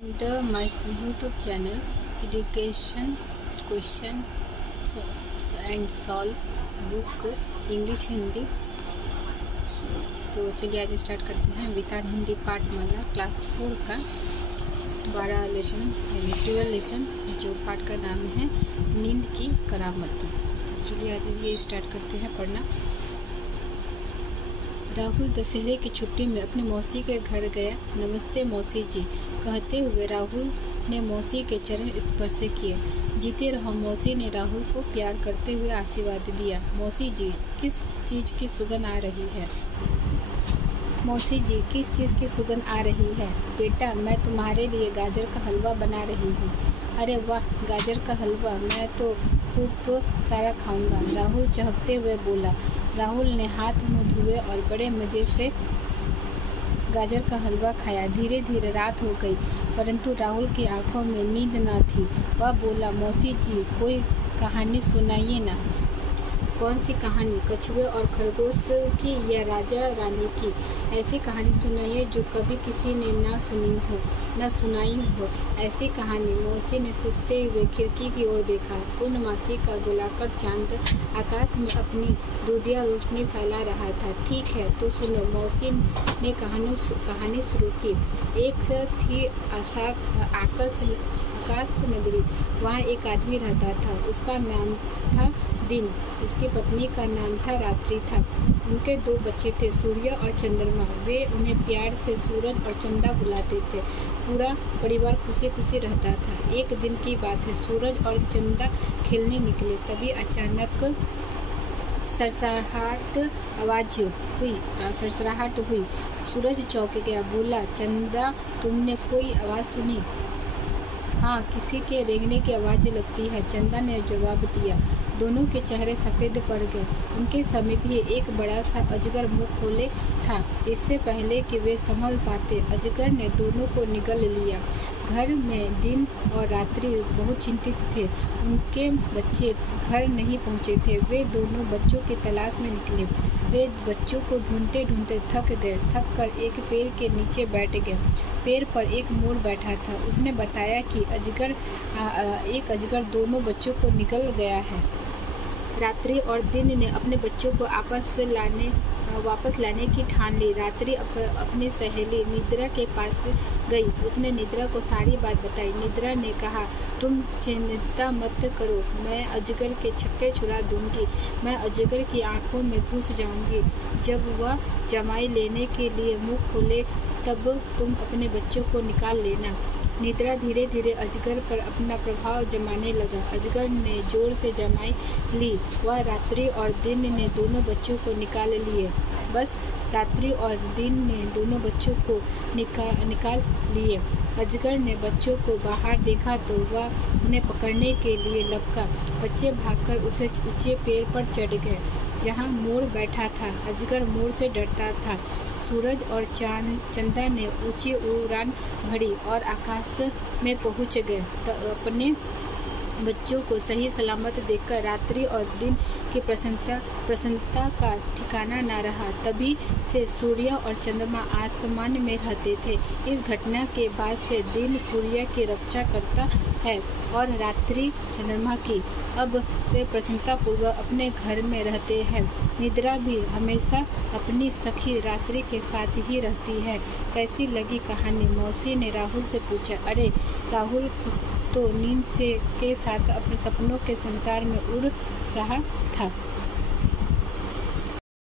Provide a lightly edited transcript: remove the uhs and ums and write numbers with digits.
Enter my YouTube channel Education Question and Solve book English Hindi. तो चलिए आज start करते हैं विकास हिंदी पाठमाला क्लास 4 का 12 लेसन यानी 12 लेसन, जो पाठ का नाम है नींद की करामती। तो चलिए आज ये स्टार्ट करते हैं पढ़ना। राहुल दशहरे की छुट्टी में अपनी मौसी के घर गया। नमस्ते मौसी जी कहते हुए राहुल ने मौसी के चरण स्पर्श किए। जीते रहो मौसी ने राहुल को प्यार करते हुए आशीर्वाद दिया। मौसी जी किस चीज़ की सुगंध आ रही है? मौसी जी किस चीज़ की सुगंध आ रही है? बेटा मैं तुम्हारे लिए गाजर का हलवा बना रही हूँ। अरे वाह, गाजर का हलवा, मैं तो खूब सारा खाऊंगा, राहुल चहकते हुए बोला। राहुल ने हाथ मुंह धोए और बड़े मज़े से गाजर का हलवा खाया। धीरे धीरे रात हो गई, परंतु राहुल की आंखों में नींद न थी। वह बोला, मौसी जी कोई कहानी सुनाइए ना। कौन सी कहानी? कछुए और खरगोश की या राजा रानी की? ऐसी कहानी सुनाइए जो कभी किसी ने ना सुनाई हो। ऐसी कहानी। मौसी ने सोचते हुए खिड़की की ओर देखा। पूर्णमासी का गोलाकार चांद आकाश में अपनी दूधिया रोशनी फैला रहा था। ठीक है तो सुनो, मौसी ने कहानी शुरू की। एक थी आकाश नगरी। वहाँ एक आदमी रहता था। उसका नाम था दिन। उसकी पत्नी का नाम था रात्रि था। उनके 2 बच्चे थे, सूर्य और चंद्रमा। वे उन्हें प्यार से सूरज और चंदा बुलाते थे। पूरा परिवार खुशी खुशी रहता था। एक दिन की बात है, सूरज और चंदा खेलने निकले। तभी अचानक सरसराहट हुई। सूरज चौंक गया, बोला, चंदा तुमने कोई आवाज़ सुनी? हाँ, किसी के रेंगने की आवाज़ लगती है, चंदा ने जवाब दिया। दोनों के चेहरे सफ़ेद पड़ गए। उनके समीप ही एक बड़ा सा अजगर मुँह खोले था। इससे पहले कि वे संभल पाते, अजगर ने दोनों को निगल लिया। घर में दिन और रात्रि बहुत चिंतित थे। उनके बच्चे घर नहीं पहुँचे थे। वे दोनों बच्चों की तलाश में निकले। वे बच्चों को ढूंढते ढूंढते थक गए। थक कर एक पेड़ के नीचे बैठ गए। पेड़ पर एक मोर बैठा था। उसने बताया कि एक अजगर दोनों बच्चों को निगल गया है। रात्रि और दिन ने अपने बच्चों को वापस लाने की ठान ली। रात्रि अपनी सहेली निद्रा के पास गई। उसने निद्रा को सारी बात बताई। निद्रा ने कहा, तुम चिंता मत करो, मैं अजगर के छक्के छुड़ा दूंगी। मैं अजगर की आंखों में घुस जाऊंगी। जब वह जमाई लेने के लिए मुंह खोले तब तुम अपने बच्चों को निकाल लेना। निद्रा धीरे धीरे अजगर पर अपना प्रभाव जमाने लगा। अजगर ने जोर से जमाई ली। वह रात्रि और दिन ने दोनों बच्चों को निकाल लिए। बस रात्रि और दिन ने दोनों बच्चों को निकाल लिए। अजगर ने बच्चों को बाहर देखा तो वह उन्हें पकड़ने के लिए लपका। बच्चे भागकर उसे ऊंचे पेड़ पर चढ़ गए जहां मोर बैठा था। अजगर मोर से डरता था। सूरज और चंदा ने ऊंची उड़ान भरी और आकाश में पहुंच गए। अपने बच्चों को सही सलामत देखकर रात्रि और दिन की प्रसन्नता का ठिकाना न रहा। तभी से सूर्य और चंद्रमा आसमान में रहते थे। इस घटना के बाद से दिन सूर्य की रक्षा करता है और रात्रि चंद्रमा की। अब वे प्रसन्नतापूर्वक अपने घर में रहते हैं। निद्रा भी हमेशा अपनी सखी रात्रि के साथ ही रहती है। कैसी लगी कहानी? मौसी ने राहुल से पूछा। अरे राहुल तो नींद के साथ अपने सपनों के संसार में उड़ रहा था।